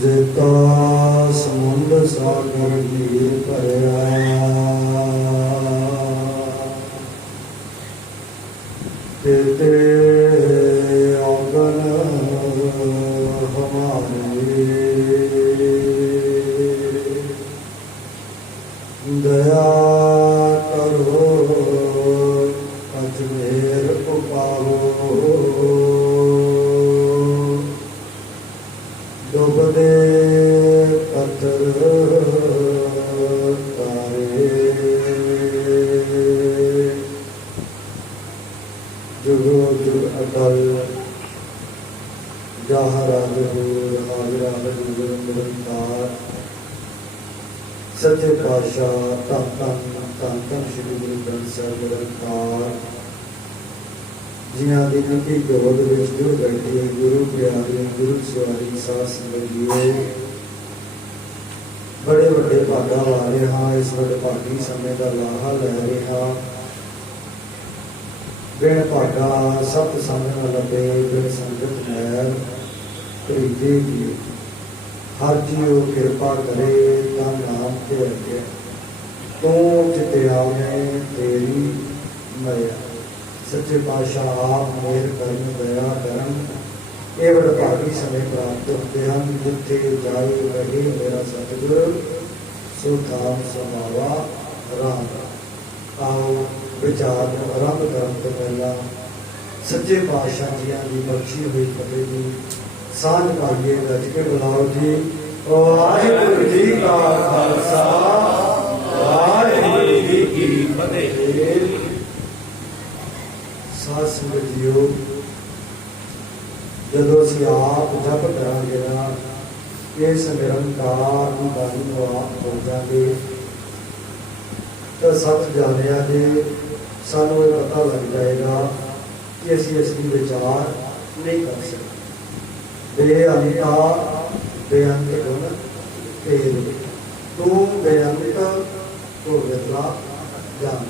जिता समुंद सागर नीर भरिया तेते आंगन हमारे दया करो अजमेर उपाओ डुबदे पत्थर तारे जुगो जुग अटल जहाँ हाजरा निरंकार सच्चे पातशाह धन धन धन धन श्री गुरु ग्रंथ साहिब निरंकार जिन्हां दी निकी गोद विच जुड़ बैठी गुरु प्यारी गुरु सवारी साध संगत जीओ बड़े वड्डे भागा वाले हाँ इस वड्डे भागी समय का लाहा लै रहे हाँ बिन भागा सत समय न लभे बिन संगत नैर प्रीति की हर जीओ कृपा करे ता नाम ते अगे तू जिते आवे तेरी मया सच्चे पातशाह आप मेहर करन दया करन ये वडभागी समय प्राप्त होते हैं जिथे जाए रहे मेरा सतगुर सो धाम समावा राम आओ विचार आरंभ करने तो पहला सच्चे पातशाह जियां की बख्शी हुई फतेह की सांझ पाइए रज के बुलाओ जी वाहिगुरू जी का खालसा वाहिगुरू जी की फतेह। साध संगत जीओ जदों असीं आप जप करांगे ना इस निरंकार की बाणी को आप बोलांगे तो सच जानिया जी सानू ये पता लग जाएगा कि असीं इसकी विचार नहीं कर सकते। बेअंता बेअंत गुण तेरे तू बेअंत तो विरला जान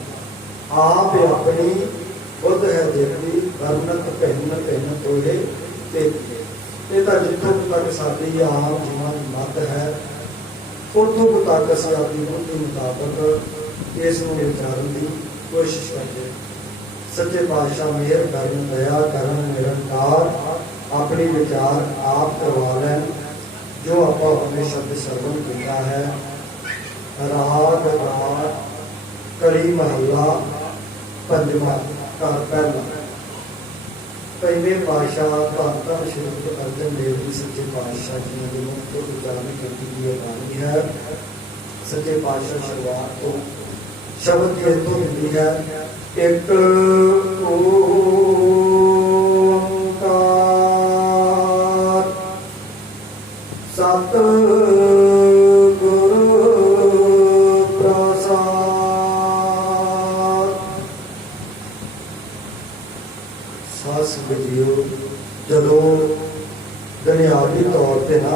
आप अपनी बुद्ध है देखी वर्णत पहन पहन तोड़े ये तो जितों तक साड़ी आम जीवन मत है उतों तक असीं अपनी बुद्धि मुताबक इस विचारन की कोशिश करते। सच्चे पातशाह मेहर करन दया करन निरंकार अपनी विचार आप करवा लें जो आप अपने शब्द श्रवण किया है। राग राग कड़ी महला पंजवा घर पहला पहले पातशाह धन धन श्री गुरु अर्जन देव जी सच्चे पातशाह जी ने मुक्त उच्चारण की बाणी है। सच्चे पातशाह शुरुआत तो शब्द की इतों मिलती है एक सत गुरु प्रसाद। साध संगत जीओ जदों दुनियावी तौर पर ना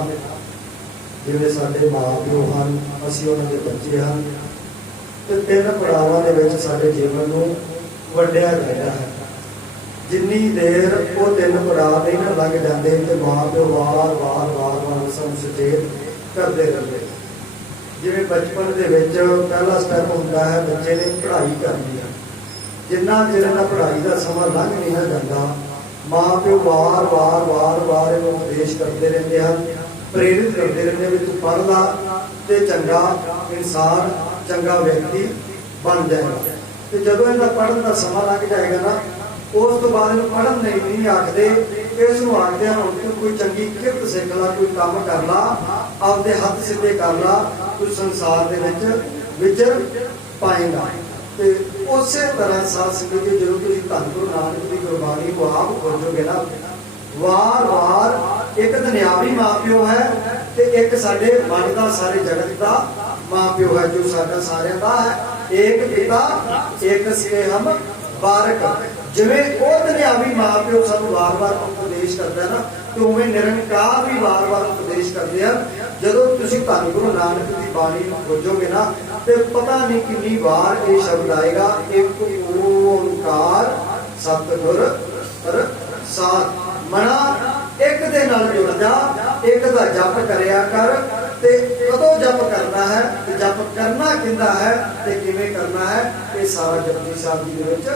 जिवें साडे माँ प्यो हैं असीं उन्हां दे बच्चे हैं तो तीन पड़ावां दे विच साडे जीवन नूं वंडिया जाता है। जिन्नी देर वो तीन पड़ाव नहीं ना लग जाते तो माँ प्यो वार वार वार वार सानूं सचेत करते रहते। जिवें बचपन दे विच पहला स्टैप होंदा है बच्चे ने पढ़ाई करनी है जिन्ना चिर ना पढ़ाई का समा लंघ नहीं ना जाता माँ प्यो वार वार वार वार इहनूं उपदेश करते रहते हैं प्रेरित करते रहते भी तू पढ़ ला ते चंगा इंसान चंगा व्यक्ति बन जाएगा। तो जदों इहदा पढ़न का समा लग जाएगा ना उस तो बाद पढ़न नहीं आखते इसनूं आखते हैं हुण तू कोई चंगी किरत सिख ला कोई काम कर ला आपदे हथ सिद्धे कर ला तू संसार दे विच विचर पाएगा। तो उस तरह साध संगत जी जो तुसीं धन गुरु नानक की गुरबाणी को आप खोजोगे ना वार वार एक दुनियावी माँ प्यो है तो एक साडे मन का सारे जगत का माँ प्यो है जो साडा सारिਆਂ का है। एक पिता एक से हम बारक जिवें वो दुनियावी माँ प्यो सानूं वार वार उपदेश करता है ना तो उवें निरंकार भी वार वार उपदेश करते हैं। जदों तुसीं धन गुरु नानक की बाणी खोजोगे ना तो पता नहीं कितनी बार ये शब्द आएगा एक ओंकार सतगुर प्रसाद। मना नाल जुड़ जा, एक दा जप करया कर। ते कदों जप करना है, ते जप करना किंदा है, ते किवें करना है, ये सारा जपजी साहिब जी दे विच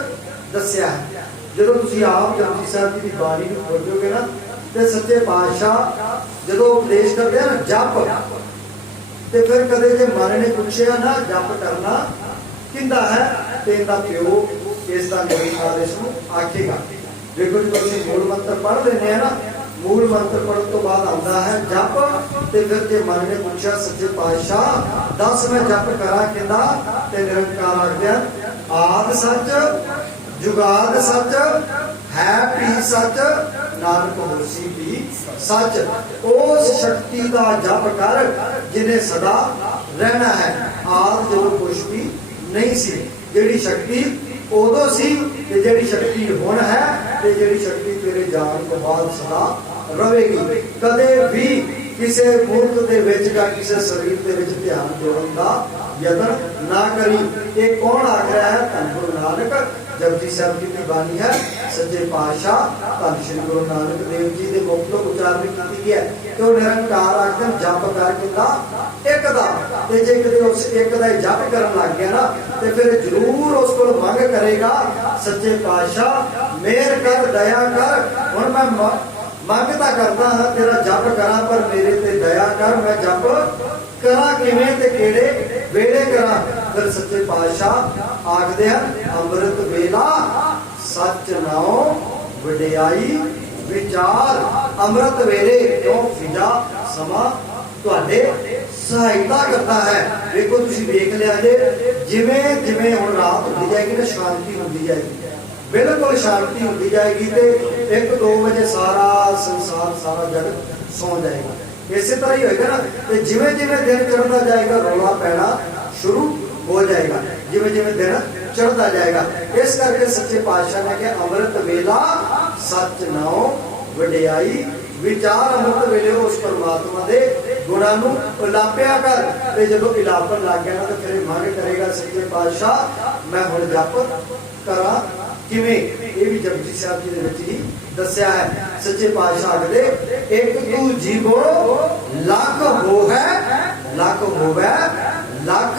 दस्सिया है। जदों तुसीं आप जपजी साहिब जी दी बाणी नूं खोजोगे ना, ते सच्चे पातशाह जदों उपदेश करदे हैं जप, ते फिर कदे जे मन ने पुछया ना जप करना किंदा है, ते इहदा प्यो इसका निरंकार इसनूं आखेगा। देखो जो तुसीं मूल मंत्र पढ़ लेने ना, मूल मंत्र पढ़ने तो बाद आता है जप। ते फिर जे मन ने पूछा सच्चे पातशाह दस मैं जप करा किंदा, ते निरंकार आखदे आद सच जुगाद सच है भी सच नानक होसी भी सच। उस शक्ति का जप कर जिन्हें सदा रहना है। आद जो कुछ भी नहीं सी, जिहड़ी शक्ति उदों सी, ते जिहड़ी शक्ति हुण है, ते जिहड़ी शक्ति तेरे जान तो बाद सदा रहेगी। कदे भी किसी मूर्ख दे विच जां किसी शरीर दे विच ध्यान जोड़न दा यतन ना करी। ये कौन आख रहा है? धन गुरु नानक जपजी साहिब जी की बाणी है। सच्चे पातशाह धन श्री गुरु नानक देव जी के मुख तो उच्चारण की है। तो निरंकार आखदे जप कर किंदा एक दा, ते जे किते उस एक दा जप करन लग गया ना, ते फिर जरूर उस कोल मंग करेगा सच्चे पातशाह मेहर कर दया कर। हुण मैं मंगता करता हाँ तेरा जप करा, पर मेरे ते दया कर, मैं जप करा किवें ते केड़े वेले करा। फिर सच्चे पातशाह आखदे हैं अमृत वेला सच नाओ वडियाई विचार। अमृत वेले क्यों फिजा समा तुहाडे सहायता करता है। देखो तुसीं देख लिया जे जिवें जिवें हुण रात होंदी जाएगी ना, शांति होंदी जाएगी, बिल्कुल शांति होती जाएगी। तो 1-2 बजे सारा संसार सारा जगत सौ जाएगा। इसी तरह ही होगा ना, तो जिमें जिमें दिन चढ़ता जाएगा रौला पैना शुरू हो जाएगा, जिमें जिमें दिन चढ़ता जाएगा। इस करके सच्चे पातशाह ने कहा अमृत वेला सच नाओ वडियाई विचार। अमृत वेले उस परमात्मा के गुणों नूं इलापिया कर। ते जदों इलापन लग गया ना, तो फिर मंग करेगा सच्चे पातशाह मैं हुण जप करा किवें। ये भी जपजी साहिब जी दे विच ही दस्सिया है। सच्चे पातशाह आखदे एक तू जीवो लख होवे, लख होवे लख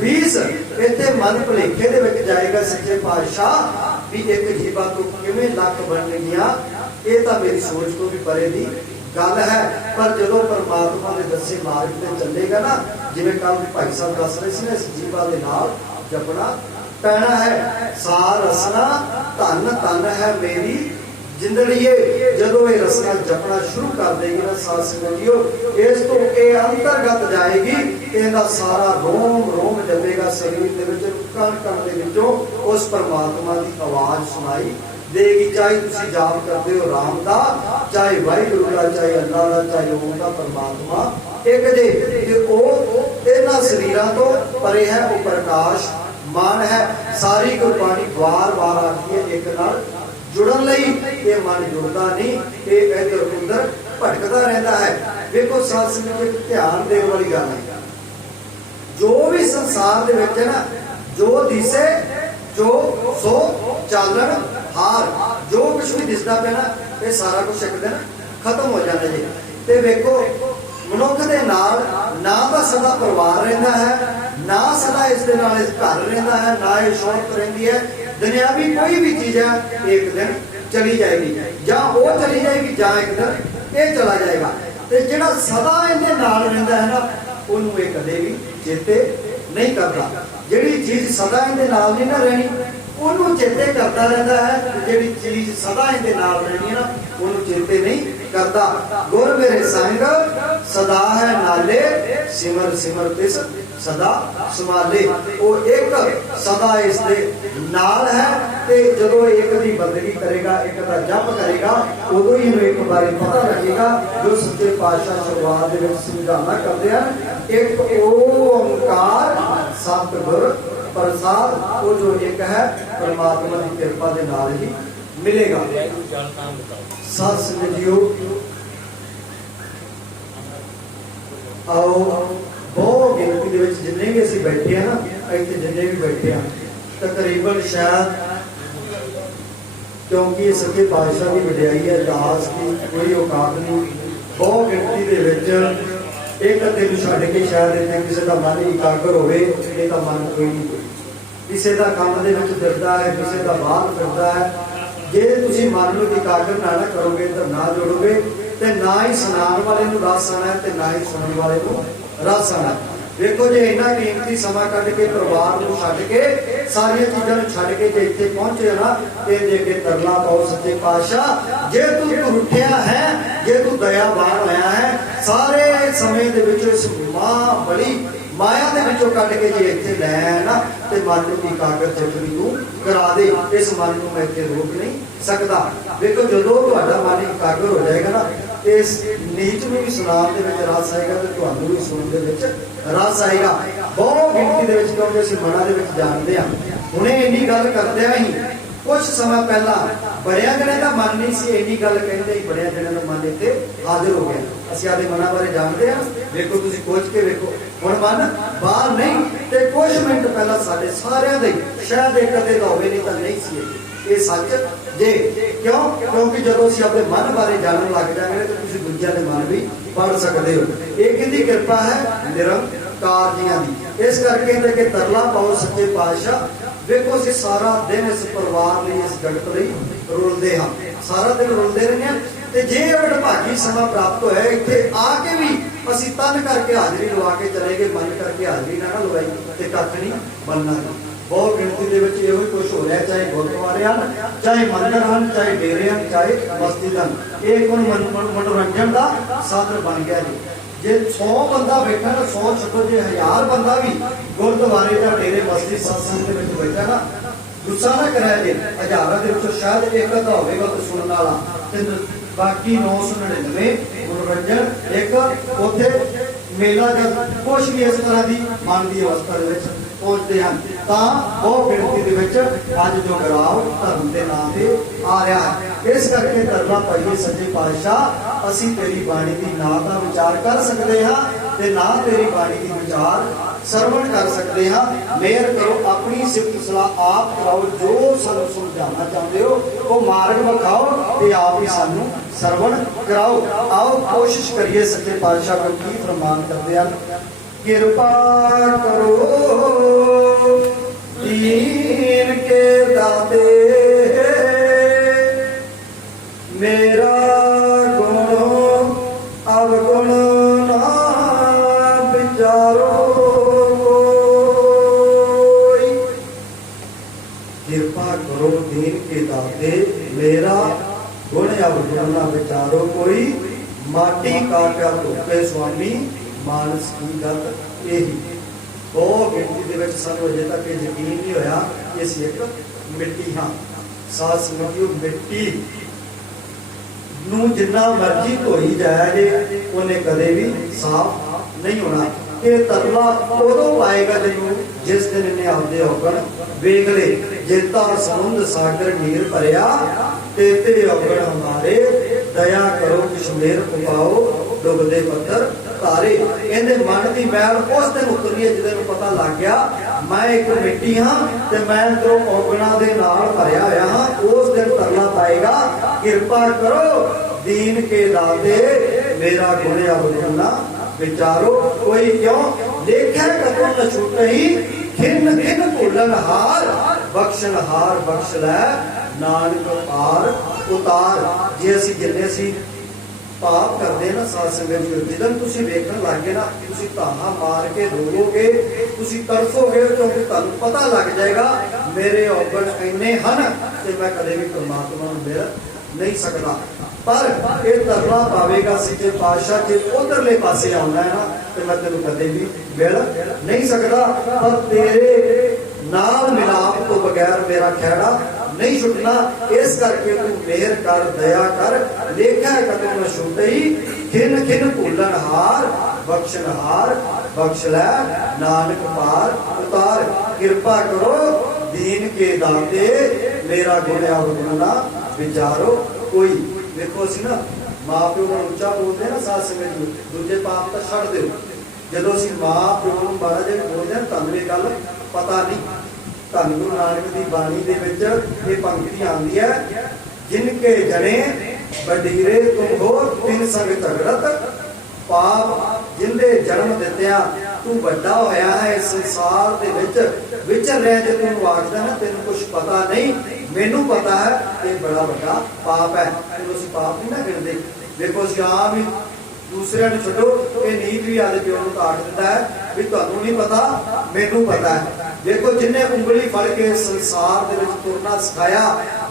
20। इत्थे मन भुलेखे दे विच जाएगा सच्चे पातशाह भी एक जीवा तो किवें लख बन गया। ये तो मेरी सोच को भी परे दी गल है। पर जदों परमात्मा के दसे मार्ग ते चलेगा ना, जिवें कल भाई साहब दस रहे सी ना, इस जीवा दे नाल जपना पैना है। सार रसना धन धन है मेरी जिंदड़ीए। जदों ये रसना जपना शुरू कर देगी ना साध संगतियो, इस तो ये अंतरगत जाएगी, इहदा सारा रोम रोम जपेगा शरीर दे विच, कण कण दे विचों उस परमात्मा की आवाज सुनाई देगी। चाहे तुसीं जाप करते हो राम का, चाहे वाहिगुरू का, चाहे अल्लाह का, चाहे ओम का, परमात्मा एक जे कि वो इन्हां शरीरां तो परे है, वो प्रकाश मान है। सारी गुरबाणी बार बार आती है एक नाल जुड़न लई। ये मन जुड़ता नहीं, ये इधर उधर भटकता रहता है। देखो साध संगत में ध्यान देने वाली गल है, जो भी संसार दे विच है ना, जो दिसे जो सो चालन हार, जो कुछ भी दिसदा पे ना, ये सारा कुछ एक दिन खत्म हो जाना जी। ते देखो मनुख दे नाल ना तो सदा परिवार रहिंदा है, ना सदा इस दे नाल घर रहिंदा है, ना ये शौहरत रहिंदी है। दुनियावी कोई भी चीज है एक दिन चली जाएगी, जां वो चली जाएगी, जां एक दिन ये चला जाएगा। ते जिहड़ा सदा इहदे नाल रहिंदा है ना, उहनूं ये कदे भी चेते नहीं करता। जिहड़ी चीज सदा इहदे नाल नहीं ना रहनी, उन्होंने चेते करता रहता है। जिहड़ी चीज सदा इहदे नाल रहनी है ना, उन्होंने चेते नहीं करता। गुर मेरे संग सदा है नाले, सिमर सिमर तिस सदा संभाले। वो एक सदा इसदे नाल है। ते जदों एक दी बंदगी करेगा, एक दा जप करेगा, उदों ही इहनूं एक बारी पता लगेगा जो सच्चे पातशाह शुरुआत दे विच समझाना करदे हैं, एक ओंकार सतगुर प्रसाद। वो जो एक है परमात्मा की कृपा के नाल ही मिलेगा। साध संगत जीओ आओ बहुत गिनती के जिन्ने भी असीं बैठे हैं ना, इत्थे जिन्ने भी बैठे हैं तकरीबन शायद क्योंकि ये सच्चे पातशाह की वडियाई है, दास की कोई औकात नहीं। बहुत गिनती दे विच एक अद्धे नूं छड्ड के शायद इत्थे किसी का मन एकाग्र होवे, इहदा मन कोई नहीं। किसी का काम दे विच फिरदा है, किसी का बाहर फिरदा है। जे तुसीं मन नूं एकाग्र ना करोगे तो ना जोड़ोगे तो ना ही सुनाण वाले नूं रस आना ते ना ही सुनने वाले नूं रस आना। देखो जे इन्ना कीमती समा कढ के परिवार नूं छड्ड के सारियां चीज़ां नूं छड्ड के जे इत्थे पहुंचे ना ते जे अगे तरला पाओ सच्चे पातशाह, जे तू उठिया है, जे तू दयावान होया है, सारे समय दे विच इस मां बड़ी माया दे विचों कढ के जे इत्थे लै ना ते मन नूं एकाग्र चित्त नूं करा दे। इस मन नूं मैं इत्थे रोक नहीं सकदा। देखो जदों तुहाडा मन एकाग्र हो जाएगा ना, इस नीच में भी सुनाण दे विच रस आएगा तो तुहानूं भी सुनण दे विच रस आएगा। बहुत गिनती दे विच क्योंकि असीं मनां दे विच जाणदे हां। हुणे इन्नी गल करदिआं ही कुछ समय पहला बड़िया जणिਆਂ ਦਾ मन नहीं सी, इन्नी गल कहंदे ही बड़िया जणिਆਂ ਦਾ मन इत्थे हाजिर हो गया। ਅਸੀਂ आदे मनां बारे जानते हैं। देखो तुसीं खोज के देखो, हुण मन बाहर नहीं ते कुछ मिनट पहला साडे सारिਆਂ ਦੇ शायद एक कदे दा होवे नहीं तां नहीं सी। ये सच जे क्यों? क्योंकि जदों ਅਸੀਂ अपने मन बारे जानन लग जाएंगे तो तुसीं दूजिਆਂ ਦੇ मन भी पढ़ सकते हो। ये किहदी किरपा है? निरंकार जियां दी। इस करके कहते कि तरला पाओ सच्चे पातशाह। देखो असीं सारा दिन इस परिवार लई, इस जगत लई रुलदे हां, सारा दिन रुलदे रहने हां। ते जे वडभागी समा प्राप्त होया इत्थे आके भी असीं तन करके हाजरी लवा के चले गए, मन करके हाजरी ना लवाई ते कख नहीं बनना। बहुत गिनती दे विच इहो ही कुछ हो रहा है, चाहे गुरुद्वारे हन, चाहे मंदिर हन, चाहे डेरे हन, चाहे मस्जिद हन। एक मनोरंजन का साधन बन गया जी। जे 100 बंदा बैठा ना, 100 छड्डो जे 1000 बंदा भी गुरुद्वारे या डेरे मस्जिद सत्संग दे विच बैठा ना, गुस्सा ना कराया जे। हज़ारां दे विचों शायद एक अद्धा होवेगा तो सुनने वाला, ते बाकी 999 मनोरंजन एक उत्थे मेला जब कुछ भी इस तरह की मन की अवस्था पहुंचते हैं तां बहुत गिनती दे विच अज जो गराव धर्म के नाम से आ रहा है। इस करके तरला पाइए सच्चे पातशाह, असीं तेरी बाणी की ना का विचार कर सकते हाँ ते ना तेरी बाणी की विचार सरवण कर सकते हाँ। मेहर करो, अपनी सिफत सलाह आप कराओ, जो सानू समझाना चाहते हो वो मार्ग विखाओ ते आप ही सानू सरवण कराओ। आओ कोशिश करिए सच्चे पातशाह को की फरमान करते हैं। कृपा करो दीन के दाते, मेरा गुण अवगुण ना विचारो। कृपा करो दीन के दाते, मेरा गुण अवगुण ना विचारो कोई। माटी का क्या धोखे स्वामी, मानस की गत यही। बहुत गिनती दे विच सानू अजे तक यकीन नहीं होया कि असीं एक मिट्टी हाँ। साथ समझियो मिट्टी नूं जिन्ना मर्जी धोई जाए जे उन्हें कदे भी साफ नहीं होना। ये तरला उदों पाएगा जिन्हों जिस दिन इन्हें आपदे औगण वेख ले। जेता समुंद सागर नीर भरिया, तेते औगण हमारे, दया करो कश्मीर उपाओ, डुबदे पत्थर तारे। इहदे मन की मैल उस दिन उतरनी है जिस दिन पता लग गया मैं एक मिट्टी हाँ ते मैं तो औगणा दे नाल भरिया होया हाँ। उस दिन तरला पाएगा कृपा करो दीन के दाते, मेरा गुण अवगुण ना विचारो कोई। क्यों देखा कदों न छूटही, खिन खिन भूलन हार, बख्शन हार बख्श लै नानक पार उतार। जे असीं जिन्ने असीं पाप करते ना साथ संगत जिदन तुसीं वेखण लग गए ना, तुसीं ताहा मार के रोवोगे, तुसीं तरसोगे, क्योंकि तुहानूं पता लग जाएगा मेरे औगण इन्ने हन ते मैं कदे भी परमात्मा नूं मिल नहीं सकता। पर ये तरला पावेगा सच्चे पातशाह जे उधरले पासे आउंदा है ना ते मैं तेनूं कदे भी मिल नहीं सकता। पर तेरे नाल मिलाप तो बगैर मेरा खैड़ा नहीं छुटना। इस करके तू मेहर कर, दया कर, लेखा कदों न छूटही, खिन खिन भूलन हार, बख्शन हार बख्श लै नानक पार उतार। कृपा करो दीन के दाते, मेरा गुण अवगुण ना विचारो कोई। देखो असीं ना माँ प्यो को उच्चा बोलते हैं ना साथ संगत, दूजे पाप तो छड्ड दिओ। जदों असीं माँ प्यो को माड़ा जिहा बोलते हैं तुहानूं ये गल पता नहीं, ਧੰਨ ਗੁਰੂ ਨਾਨਕ ਦੀ ਬਾਣੀ ਦੇ ਵਿੱਚ ਇਹ ਪੰਕਤੀ ਆਉਂਦੀ ਹੈ, ਜਿਨਕੇ ਜਣੇ ਵਡੀਰੇ ਤੁਮ ਹੋ ਤਿਨ ਸੰਗ ਝਗੜਤ। ਪਾਪ ਜਿੰਦੇ ਜਨਮ ਦਿੱਤਿਆਂ ਤੂੰ ਵੱਡਾ ਹੋਇਆ ਹੈ ਇਸ ਸੰਸਾਰ ਦੇ ਵਿੱਚ ਵਿਚਰ ਰਿਹਾ, ਜੇ ਤੈਨੂੰ ਆਖਦਾ ਨਾ ਤੈਨੂੰ ਕੁਝ ਪਤਾ ਨਹੀਂ, ਮੈਨੂੰ ਪਤਾ ਹੈ, ਇਹ ਬੜਾ ਵੱਡਾ ਪਾਪ ਹੈ। ਇਹਨੂੰ ਅਸੀਂ ਪਾਪ ਨਹੀਂ ਨਾ ਗਿਣਦੇ। ਦੇਖੋ ਅਸੀਂ ਆਮ ਹੀ ਦੂਸਰਿਆਂ ਨੂੰ ਛੱਡੋ, ਇਹ ਨੀਤ ਵੀ ਆਦੇ ਪਿਓ ਨੂੰ ਕਾਟ ਦਿੰਦਾ ਹੈ ਵੀ ਤੁਹਾਨੂੰ ਨਹੀਂ ਪਤਾ, ਮੈਨੂੰ ਪਤਾ ਹੈ। ਦੇਖੋ ਜਿੰਨੇ ਉਂਗਲੀ ਫੜ ਕੇ ਸੰਸਾਰ ਦੇ ਵਿੱਚ ਤੁਰਨਾ ਸਿਖਾਇਆ,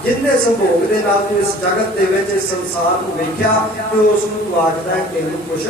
ਜਿੰਨੇ ਸੰਭੋਗ ਦੇ ਨਾਲ ਤੂੰ ਇਸ ਜਗਤ ਦੇ ਵਿੱਚ ਇਸ ਸੰਸਾਰ ਨੂੰ ਵੇਖਿਆ, ਤੇ ਉਸ ਨੂੰ ਤੂੰ ਆਖਦਾ ਹੈ ਕਿ ਤੈਨੂੰ ਕੁਝ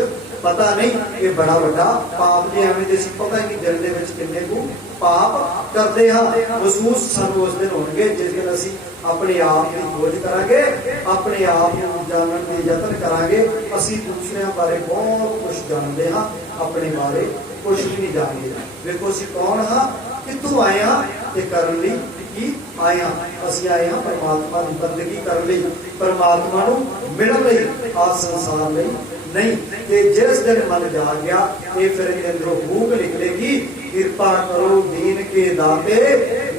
ਪਤਾ ਨਹੀਂ, ਇਹ ਬੜਾ ਵੱਡਾ ਪਾਪ ਜੇ ਐਵੇਂ ਦੇ ਸੀ ਪਤਾ ਕਿ ਦਿਲ ਦੇ ਵਿੱਚ ਕਿੰਨੇ ਕੁ ਪਾਪ ਕਰਦੇ ਹਾਂ। ਮਹਿਸੂਸ ਸਾਨੂੰ ਉਸ ਦਿਨ ਹੋਣਗੇ ਜਿਸ ਦਿਨ ਅਸੀਂ ਆਪਣੇ ਆਪ ਦੀ ਖੋਜ ਕਰਾਂਗੇ, ਆਪਣੇ ਆਪ ਨੂੰ ਜਾਣਨ ਦੇ ਯਤਨ ਕਰਾਂਗੇ। ਅਸੀਂ ਦੂਸਰਿਆਂ ਬਾਰੇ ਬਹੁਤ ਕੁਝ ਜਾਣਦੇ ਹਾਂ, ਆਪਣੇ ਬਾਰੇ ਕੁਝ ਵੀ ਨਹੀਂ ਜਾਣਦੇ। ਵੇਖੋ ਅਸੀਂ ਕੌਣ ਹਾਂ, ਕਿੱਥੋਂ ਆਏ ਹਾਂ ਤੇ ਕਰਨ ਲਈ ਕੀ ਆਏ ਹਾਂ। ਅਸੀਂ ਆਏ ਹਾਂ ਪਰਮਾਤਮਾ ਦੀ ਬੰਦਗੀ ਕਰਨ ਲਈ, ਪਰਮਾਤਮਾ ਨੂੰ ਮਿਲਣ ਲਈ, ਆ ਸੰਸਾਰ ਲਈ ਨਹੀਂ। ਤੇ ਜਿਸ ਦਿਨ ਮਨ ਜਾ ਗਿਆ ਇਹ ਫਿਰ ਇਹਦੇ ਅੰਦਰੋਂ ਭੂਖ ਨਿਕਲੇਗੀ, ਕਿਰਪਾ ਕਰੋ ਦੀਨ ਕੇ ਦਾਤੇ,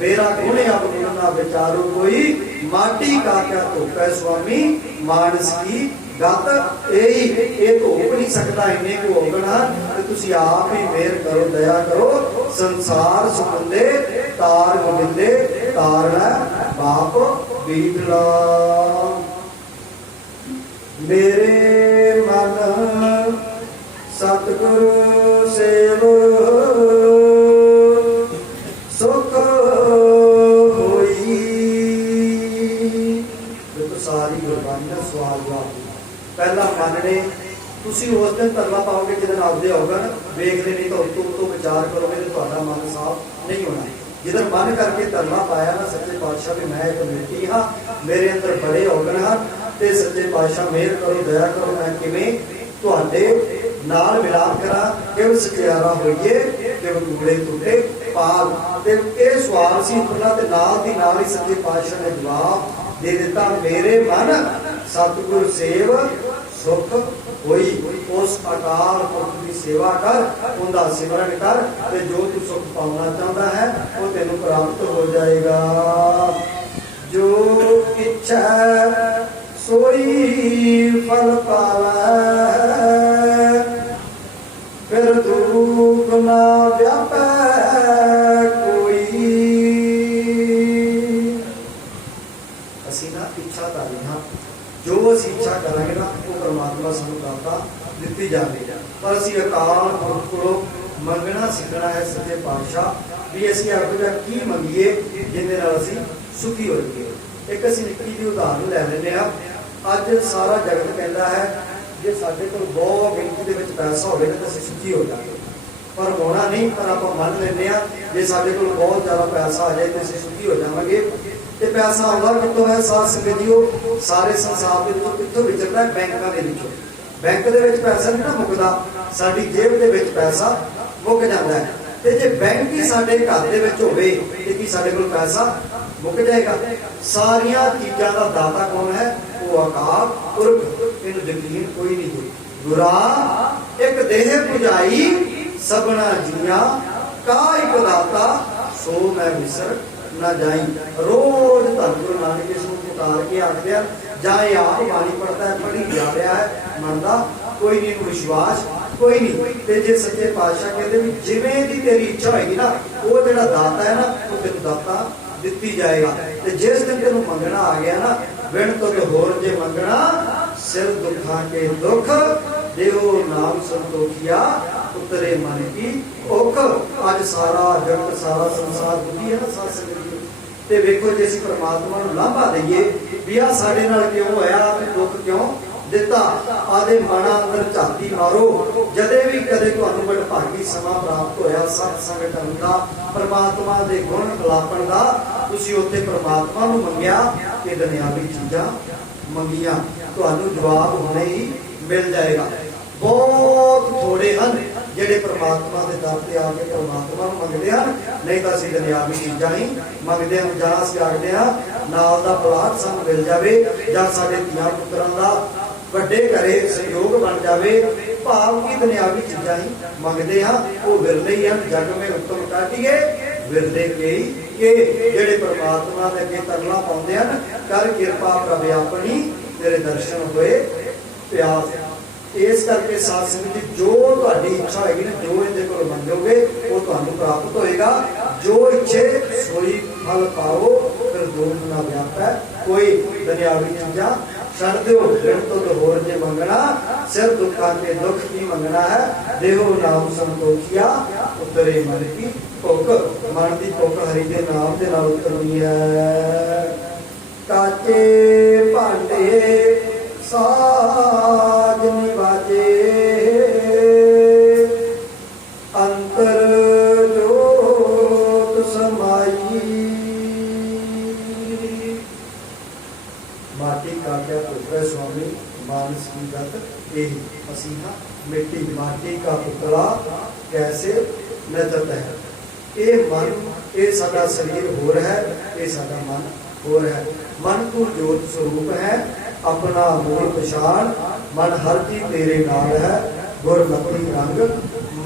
ਮੇਰਾ ਗੁਣ ਅਬ ਗੁਣ ਨਾ ਵਿਚਾਰੋ ਕੋਈ, ਮਾਟੀ ਕਾ ਕਿਆ ਧੋਖਾ ਸੁਆਮੀ, ਮਾਨਸ ਕੀ ਗੱਤ ਇਹੀ, ਇਹ ਧੋਪ ਨਹੀਂ ਸਕਦਾ ਇੰਨੇ ਕੋ ਹੋਗਣਾ, ਤੇ ਤੁਸੀਂ ਆਪ ਹੀ ਮਿਹਰ ਕਰੋ, ਦਇਆ ਕਰੋ। ਸੰਸਾਰ ਸੁਖੰਦੇ ਤਾਰ ਗੋਬਿੰਦੇ, ਤਾਰਨਾ ਬਾਪ ਬੀੜਲਾ। ਮੇਰੇ ਮਨ ਸਤਿਗੁਰ ਸੇਵ ਸੁਖ ਹੋਈ। ਦੇਖੋ ਸਾਰੀ ਗੁਰਬਾਣੀ ਦਾ ਸਵਾਲ ਜਵਾਬ ਪਹਿਲਾ ਮਨ ਨੇ, ਤੁਸੀਂ ਉਸ ਦਿਨ ਤਰਲਾ ਪਾਓਗੇ ਜਦੋਂ ਆਪਦੇ ਔਗਣ ਵੇਖਦੇ ਨਹੀਂ ਤਾਂ ਉਤੋਂ ਵਿਚਾਰ ਕਰੋਗੇ ਤੇ ਤੁਹਾਡਾ ਮਨ ਸਾਫ਼ ਨਹੀਂ ਹੋਣਾ। ਜਦੋਂ ਮਨ ਕਰਕੇ ਤਰਲਾ ਪਾਇਆ ਨਾ ਸੱਚੇ ਪਾਤਸ਼ਾਹ ਵੀ ਮੈਂ ਇੱਕ ਮਿੱਟੀ ਹਾਂ, ਮੇਰੇ ਅੰਦਰ ਬੜੇ ਔਗਣ ਹਨ, ਤੇ ਸੱਚੇ ਪਾਤਸ਼ਾਹ ਮਿਹਰ ਕਰੋ, ਦਇਆ ਕਰੋ, ਮੈਂ ਕਿਵੇਂ ਤੁਹਾਡੇ ਨਾਲ ਮਿਲਾਪ ਕਰਾਂ, ਕਿਵੇਂ ਸਚਿਆਰਾ ਹੋਈਏ, ਕਿਵੇਂ ਕੂੜੇ ਟੁੱਟੇ ਪਾਲ। ਤੇ ਇਹ ਸਵਾਲ ਸੀ ਉੱਪਰਲਾ, ਤੇ ਨਾਲ ਦੀ ਨਾਲ ਹੀ ਸੱਚੇ ਪਾਤਸ਼ਾਹ ਨੇ ਜਵਾਬ ਦੇ ਦਿੱਤਾ, ਮੇਰੇ ਮਨ ਸਤਿਗੁਰ ਸੇਵ ਸੁਖ ਹੋਈ। ਉਸ ਅਕਾਲ ਪੁਰਖ ਦੀ ਸੇਵਾ ਕਰ, ਉਹਦਾ ਸਿਮਰਨ ਕਰ, ਤੇ ਜੋ ਤੂੰ ਸੁਖ ਪਾਉਣਾ ਚਾਹੁੰਦਾ ਹੈ ਉਹ ਤੈਨੂੰ ਪ੍ਰਾਪਤ ਹੋ ਜਾਏਗਾ। ਜੋ ਇੱਛਾ ਸੋਈ ਫਲ ਪਾਵੈ, ਫਿਰ ਦੁਖ ਨਾ ਵਿਆਪੈ ਕੋਈ। ਅਸੀਂ ਨਾ ਇੱਛਾ ਕਰਦੇ ਹਾਂ, ਜੋ ਅਸੀਂ ਇੱਛਾ ਕਰਾਂਗੇ ਨਾ ਉਹ ਪਰਮਾਤਮਾ ਸਾਨੂੰ ਦਾਤਾ ਦਿੱਤੀ ਜਾਵੇਗੀ। ਪਰ ਅਸੀਂ ਅਕਾਲ ਪੁਰਖ ਕੋਲੋਂ ਮੰਗਣਾ ਸਿੱਖਣਾ ਹੈ ਸੱਚੇ ਪਾਤਸ਼ਾਹ ਵੀ ਅਸੀਂ ਇਹੋ ਜਿਹਾ ਕੀ ਮੰਗੀਏ ਜਿਹਦੇ ਨਾਲ ਅਸੀਂ ਸੁਖੀ ਹੋਈਏ। ਇੱਕ ਅਸੀਂ ਨਿੱਕੀ ਜਿਹੀ ਉਦਾਹਰਨ ਲੈ ਲੈਂਦੇ ਹਾਂ। ਅੱਜ ਸਾਰਾ ਜਗਤ ਕਹਿੰਦਾ ਹੈ ਜੇ ਸਾਡੇ ਕੋਲ ਬਹੁਤ ਗਿਣਤੀ ਦੇ ਵਿੱਚ ਪੈਸਾ ਹੋਵੇ ਤਾਂ ਅਸੀਂ ਸੁਖੀ ਹੋ ਜਾਵਾਂਗੇ, ਪਰ ਹੋਣਾ ਨਹੀਂ। ਪਰ ਆਪਾਂ ਮੰਨ ਲੈਂਦੇ ਹਾਂ ਜੇ ਸਾਡੇ ਕੋਲ ਬਹੁਤ ਜ਼ਿਆਦਾ ਪੈਸਾ ਆ ਜਾਏ ਤਾਂ ਅਸੀਂ ਸੁਖੀ ਹੋ ਜਾਵਾਂਗੇ। ਤੇ ਪੈਸਾ ਆਉਂਦਾ ਕਿੱਥੋਂ ਹੈ? ਸਾਧ ਸੰਗਤ ਜੀਓ, ਸਾਰੇ ਸੰਸਾਰ ਦੇ ਵਿੱਚੋਂ ਕਿੱਥੋਂ ਵਿਚਰਦਾ? ਬੈਂਕਾਂ ਦੇ ਵਿੱਚੋਂ। ਬੈਂਕ ਦੇ ਵਿੱਚ ਪੈਸਾ ਨਹੀਂ ਨਾ ਮੁੱਕਦਾ, ਸਾਡੀ ਜੇਬ ਦੇ ਵਿੱਚ ਪੈਸਾ ਮੁੱਕ ਜਾਂਦਾ ਹੈ। ਤੇ ਜੇ ਬੈਂਕ ਹੀ ਸਾਡੇ ਘਰ ਦੇ ਵਿੱਚ ਹੋਵੇ ਤੇ ਕੀ ਸਾਡੇ ਕੋਲ ਪੈਸਾ ਮੁੱਕ ਜਾਏਗਾ? ਸਾਰੀਆਂ ਚੀਜ਼ਾਂ ਦਾ ਦਾਤਾ ਕੌਣ ਹੈ? ਉਹ ਅਕਾਲ ਪੁਰਖ। ਇਹਨੂੰ ਯਕੀਨ ਕੋਈ ਨਹੀਂ ਹੋਈ। ਗੁਰਾ ਇੱਕ ਦੇਹ ਪੁਜਾਈ ਸਭਨਾ ਜੀਆਂ, ਕਾ ਇੱਕ ਦਾਤਾ ਸੋ ਮੈਂ ਵਿਸਰ ਨਾ ਜਾਈ। ਰੋਜ਼ ਧੰਨ ਗੁਰੂ ਨਾਨਕ ਇਸ ਨੂੰ ਪੁਕਾਰ ਕੇ ਆਖਦੇ ਆ, ਜਾਂ ਇਹ ਆਪ ਬਾਣੀ ਪੜਦਾ ਹੈ, ਪੜ੍ਹੀ ਜਾ ਰਿਹਾ ਹੈ, ਮੰਨਦਾ ਕੋਈ ਨਹੀਂ, ਇਹਨੂੰ ਵਿਸ਼ਵਾਸ ਕੋਈ ਨਹੀਂ। ਤੇ ਜੇ ਸੱਚੇ ਪਾਤਸ਼ਾਹ ਕਹਿੰਦੇ ਵੀ ਜਿਵੇਂ ਦੀ ਤੇਰੀ ਇੱਛਾ ਹੋਏਗੀ ਨਾ, ਉਹ ਜਿਹੜਾ ਦਾਤਾ ਹੈ ਨਾ ਉਹ ਤੈਨੂੰ ਦਾਤਾ ਦਿੱਤੀ ਜਾਏਗਾ। ਤੇ ਜਿਸ ਦਿਨ ਤੈਨੂੰ ਮੰਗਣਾ ਆ ਗਿਆ ਨਾ, ਵਿਣ ਤੋਂ ਹੋਰ ਜੇ ਮੰਗਣਾ, ਸਿਰ ਦੁੱਖਾਂ ਕੇ ਦੁੱਖ ਦੇਵੋ ਨਾਮ ਸੰਤੋਖਿਆ, ਉਤਰੇ ਮਨ ਕੀ ਔਖ। ਅੱਜ ਸਾਰਾ ਜਗਤ ਸਾਰਾ ਸੰਸਾਰ ਦੁਖੀ ਹੈ ਨਾ ਸਾਧ ਸੰਗਤ ਜੀ। ਤੇ ਵੇਖੋ ਜੇ ਅਸੀਂ ਪਰਮਾਤਮਾ ਨੂੰ ਲਾਂਭਾ ਦਈਏ ਵੀ ਆ ਸਾਡੇ ਨਾਲ ਕਿਉਂ ਹੋਇਆ ਤੇ ਦੁੱਖ ਕਿਉਂ ਦਿੱਤਾ, ਆਦੇ ਮਨਾਂ ਅੰਦਰ ਝਾਤੀ ਮਾਰੋ। ਜਦੇ ਵੀ ਕਦੇ ਤੁਹਾਨੂੰ ਵਡਭਾਗੀ ਸਮਾਂ ਪ੍ਰਾਪਤ ਹੋਇਆ ਸਤ ਸੰਗਤ ਦਾ, ਪਰਮਾਤਮਾ ਦੇ ਗੁਣ ਕਲਾਪਣ ਦਾ, ਤੁਸੀਂ ਉੱਥੇ ਪਰਮਾਤਮਾ ਨੂੰ ਮੰਗਿਆ ਕਿ ਦੁਨਿਆਵੀ ਚੀਜ਼ਾਂ ਮੰਗੀਆਂ, ਤੁਹਾਨੂੰ ਜਵਾਬ ਹੁਣੇ ਹੀ ਮਿਲ ਜਾਏਗਾ। ਬਹੁਤ ਥੋੜੇ ਹਨ ਜਿਹੜੇ ਪਰਮਾਤਮਾ ਦੇ ਦਰ ਤੇ ਆ ਕੇ ਪਰਮਾਤਮਾ ਨੂੰ ਮੰਗਦੇ ਹਨ, ਨਹੀਂ ਤਾਂ ਅਸੀਂ ਦੁਨਿਆਵੀ ਚੀਜ਼ਾਂ ਹੀ ਮੰਗਦੇ ਹਾਂ। ਜਾਂ ਅਸੀਂ ਆਖਦੇ ਹਾਂ ਨਾਲ ਦਾ ਪਲਾਟ ਸਾਨੂੰ ਮਿਲ ਜਾਵੇ, ਜਾਂ ਸਾਡੇ ਧੀਆਂ ਪੁੱਤਰਾਂ ਦਾ ਵੱਡੇ ਘਰੇ ਸਹਿਯੋਗ ਬਣ ਜਾਵੇ, ਭਾਵ ਕਿ ਦੁਨਿਆਵੀ ਚੀਜ਼ਾਂ ਹੀ ਮੰਗਦੇ ਹਾਂ। ਉਹ ਵਿਰਲੇ ਹੀ ਹਨ। ਜਗ ਮੇਂ ਉੱਤਮ ਕਾਢੀਏ विरले कई के जेड़े परमात्मा दे अगे तरला पाउंदे हन, कर किरपा प्रभ अपनी तेरे दर्शन होए प्यास। इस करके साध संगत जी जो तुहाडी इच्छा होगी ना, जो इहदे कोल मंगोगे वो तुहानूं प्राप्त होएगा। जो इच्छे सोई फल पाओ, फिर दोनों ना व्याप है। कोई दुनियावी चीज़ां छड़ दो, फिर तो होर जे मंगना, सिर दुखा के दुख की मंगना है। देहो नाम संतोखिया, उतरे मन की भुख। मन की भुख हरि के नाम दे नाल उतरनी है। काचे भांडे साज निवाजे, अंतर जोत समाई। माटी का क्या पुत्र स्वामी मानस की गत यही असी हाँ मिट्टी। माटी का पुतला कैसे नचत है। ये मन, ये साडा शरीर होर है, ये साडा मन होर है। मन को जोत स्वरूप है, अपना मूल पछाण। मन हर चीज तेरे नाल है, गुरमति रंग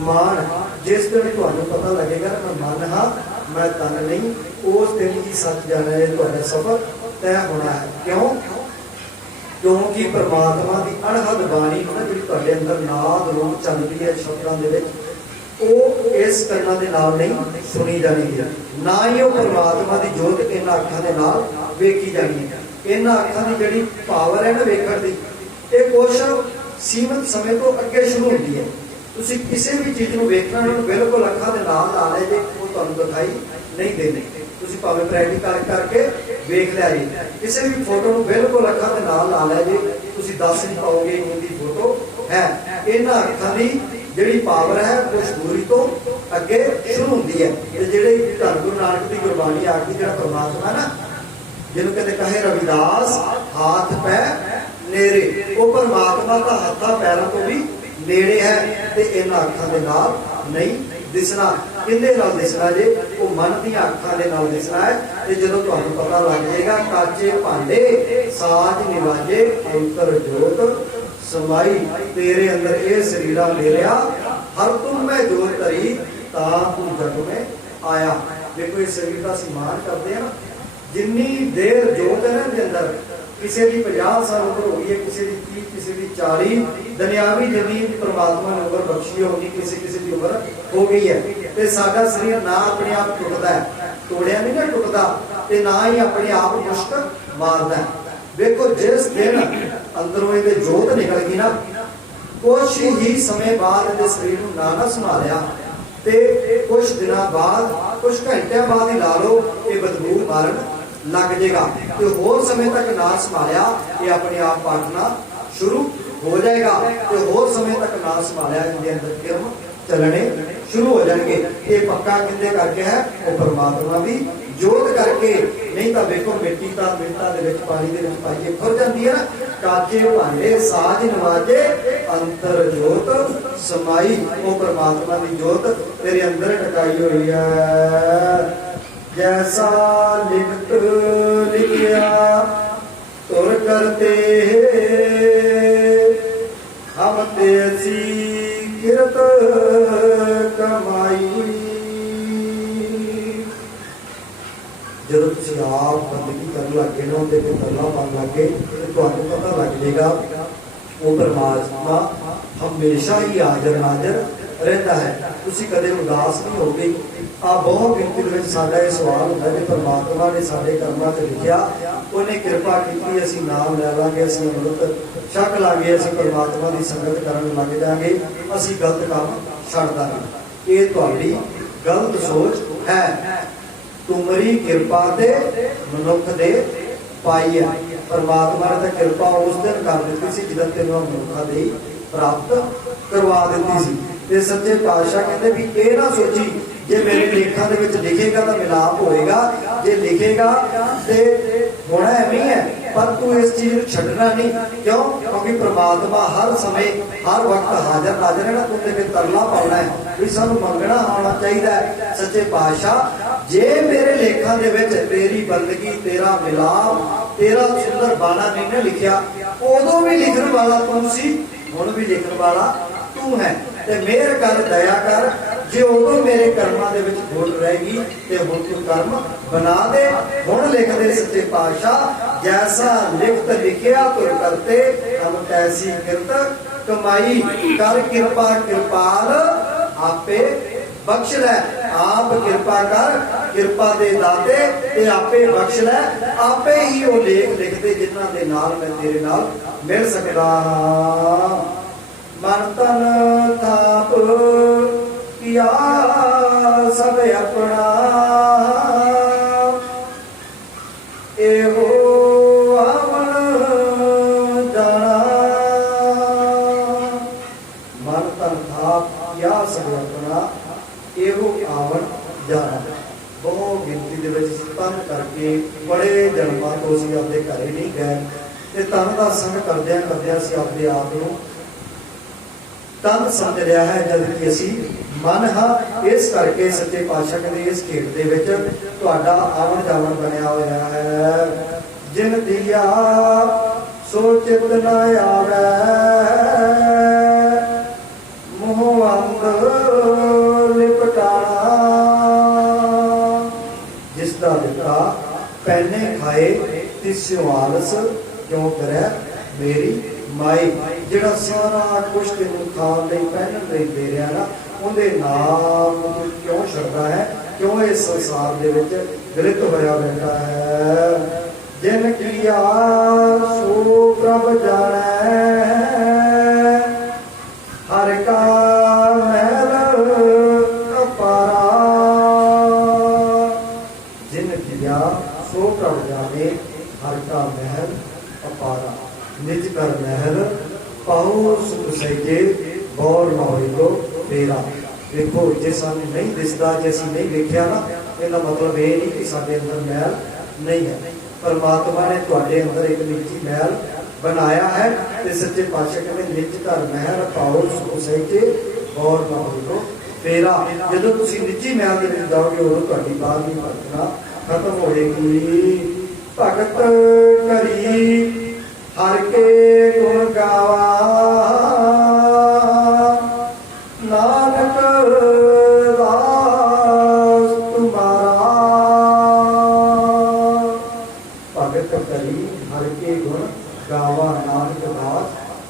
मान। जिस दिन तुहानूं पता लगेगा मैं मन हाँ मैं तन नहीं, उस दिन ही सच जाना है, तुहाडा सफर तय होना है। क्यों? क्योंकि परमात्मा की अणहद बाणी जी तुहाडे अंदर नाद रूप चल रही है शब्दां दे विच, वो इस करना दे नाल नहीं सुनी जानी है, ना ही वो परमात्मा की जोत इन्हां अखां दे नाल वेखी जानी है। इन्हां अखां की जिहड़ी पावर है ना वेखण दी, ये कुछ सीमित समय तो अगे शुरू होती है। तुसीं किसी भी चीज़ को वेखना बिल्कुल अखां दे नाल ला ले जे, वो तुहानूं दिखाई नहीं देनी। तुसीं भावें प्रैक्टिकल करके वेख लिया जी, किसी भी फोटो को बिल्कुल अखां दे नाल ला लिया जी, तुसीं दस नहीं पाओगे इनकी फोटो है। इन्हां अखां दी जिहड़ी पावर है कुछ दूरी तो अगे शुरू होती है। जिहड़े धन गुरु नानक की गुरबाणी आखदी, जिहड़ा परमात्मा ना जिन्हों कहते कहे रविदास हाथ पै नेरे, वो परमात्मा का हथा पैरों को भी नेड़े है। ते इन्हां अखां दे नाल नहीं दिसना। किहदे नाल दिसना जे? वो मन दी अखां दे नाल दिसना है। ते जदों तुहानूं पता लग जाएगा काचे भांडे साज निवाजे, अंतर जोत समाई। तेरे अंदर ये शरीरा मेरिया, हर तुम में जोत धरी, तां तू जग में आया। देखो इस शरीर का असीं मान करते हैं ना, जिन्नी देर जोत है ना इहदे अंदर, किसी की 50 साल उम्र हो गई है, किसी की 30, किसी की 40, दुनियावी जिंदगी परमात्मा ने उम्र बख्शी होगी, किसी किसी की उम्र हो गई है। ते साडा शरीर ना अपने आप टुटदा है, तोड़िया नहीं ना टुटदा, ते ना ही अपने आप मुश्क मारदा है। देखो जिस दिन अंदरों ये जोत निकल गई ना, कुछ ही समय बाद इहदे शरीर को ना संभालिया ते कुछ दिनों बाद, कुछ घंटिया बाद ही ला लो, ये बदबू मारन लग जाएगा। तो होर समय तक ना संभालिया ये अपने आप पाटना शुरू हो जाएगा। तो होर समय तक ना संभालिया इनके अंदर किरम चलने शुरू हो जाएंगे। ये पक्का किंदे करके है? वो परमात्मा की जोत करके। नहीं तो देखो मिट्टी का मिनटा दे विच पानी दे विच पाइए खुर जाती है ना। काचे भांडे साज नवाजे, अंतर जोत समाई। वो परमात्मा की जोत तेरे अंदर टकाई हुई है। जैसा लिखत लिखिया तुर करते हम तेसी किरत कमाई। जब तुम आप बंदगी कर लगे ना, उनके तरला पा लगे, तो तुहानूं पता लग जाएगा वो परमात्मा हमेशा ही हाजर नाजर रहता है। तुसीं कदे उदास नहीं होगे। आ बहुत गिनती में साडा ये सवाल होता है कि परमात्मा ने साडे कर्मां च लिखिया, उन्हें कृपा की, असीं नाम लै लांगे, असीं अमृत छक लांगे, असीं परमात्मा की संगत करन लग जाएंगे, असीं गलत काम छड्ड दांगे। ये तुहाडी गलत सोच है। तुमरी कृपा ते मनुख दे पाई है। परमात्मा ने तो कृपा उस दिन कर दी सी जिदन तेनों मनुखा दे प्राप्त करवा दी सी। ते सच्चे पातशाह कहते भी ये ना सोची जे मेरे लेखा दे विच लिखेगा तो मिलाप होएगा, जे लिखेगा ते होना एवं है, पर तू इस चीज को छड्डना नहीं। क्यों? क्योंकि परमात्मा हर समय हर वक्त हाजिर नाजर है ना। तुमने फिर तरला पाना है भी सानू मंगना आना चाहिए। सच्चे पातशाह जे मेरे लेखा दे विच तेरी बंदगी, तेरा मिलाप, तेरा सुंदर बाना नहीं ना लिखिया, उदों भी लिखण वाला तू सी, हुण भी लिखण वाला तू है। ते मेहर कर, दया कर, जे उदों मेरे कर्मां दे विच खोट रहेगी ते हुण तू कर्म बना दे। हुण लिख दे सच्चे पातशाह, जैसा लिखत लिखिया तुर करते, हम तैसी किरत कमाई। कर कृपा कृपाल आपे बख्श लै। आप कृपा कर, कृपा दे दाते ते आपे बख्श लै। आपे ही वो लेख लिखते जिन्हां दे नाल मैं तेरे नाल मिल सकदा हां। मन तन थाप किया सब अपना, एहो आवन जाना। मन तन थाप किया सब अपना, एहो आवन जाना। बहुत गिनती दे विच तन करके बड़े जन्मां तो असीं आपदे घरे नहीं गए ते तन दा संग करदिआं करदिआं असीं आपदे आप नूं तन समझ लिया है, जबकि असी मन हाँ। इस करके सच्चे पातशाह कहते इस खेड दे विच तुहाडा आवन जावन बनिया होया है। जिन दिया सो चित न आवे, मोह अंध लिपटाना। जिसदा दिता पैने खाए तिस्यों आलस, क्यों करे मेरी माई। जिहड़ा सारा कुछ तेनों खाण लई पहनण लई दे रहा ना, उहदे नाम तूं क्यों छड्डदा है, क्यों इस संसार दे विच गलित होया बैठा है। जिन किया सो प्रभ जाणै, हर का महल अपारा। जिन किया सो प्रभ जाने, हर का महल अपारा। निज कर महल पाओ सुख सहिजे, बौर नौरिलो फेरा। देखो जे सानू नहीं दिसदा, जे असीं नहीं वेखिया ना, इहदा मतलब ये नहीं कि साडे अंदर महल नहीं है। परमात्मा ने तुहाडे अंदर एक निजी महल बनाया है। ते सच्चे पातशाह कहते निज घर महल पाओ सुख सहिजे, बौर नौरिलो फेरा। जदों तुसीं निजी महल दे विच जाओगे उदों तुहाडी बाहरली प्रार्थना खत्म होएगी। भगत करी हर के गुण गावा, नानक दास तुम्हारा। भगत करी हर के गुण गावा, नानक दास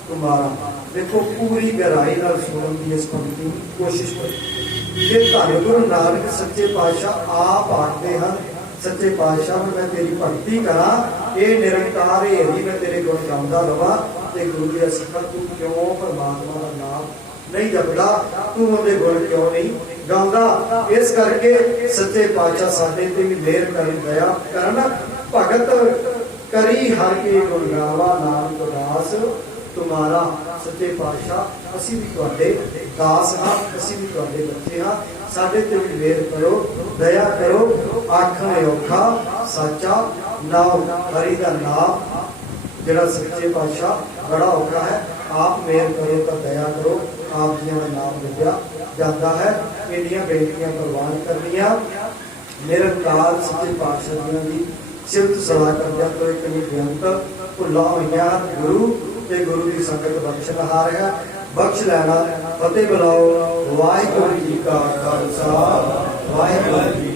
तुम्हारा। देखो पूरी गहराई नाल सुनन दी इस पंक्ति की कोशिश करो। ये धन गुरु नानक सच्चे पातशाह आप आखते हैं, सच्चे पातशाह मैं तेरी भगती करा, ये निरंकार है मैं तेरे गुण गाँदा रहा। ते गुरु जी सिखा तू क्यों परमात्मा का नाम नहीं जपदा, तू उहदे गुण क्यों नहीं गाँदा। इस करके सच्चे पातशाह साडे ते भी मेहर करन दया करन। भगत करी हर के गुण गावा, नानक दास तुम्हारा। सच्चे पातशाह असीं भी तुहाडे दास हाँ, असीं भी तुहाडे बच्चे हाँ। साडे ते भी मेहर करो, दया करो। आखण औखा सच्चा नाम, हरि दा नाम जिहड़ा सच्चे पातशाह बड़ा औखा है। आप मेहर करो तो दया करो, आप जियां दा नाम लिखिया जाता है। इन्नियां बेनतियां प्रवान करनियां। निरंकार सच्चे पातशाह दी सिफत सलाह करदिआं तो एक नहीं बेअंत भुल्लां होईआं गुरु ते गुरु की संगत बख्शनहार है। बख्श लैना फतेह बुलाओ। वाहिगुरू जी का खालसा, वाहिगुरू जी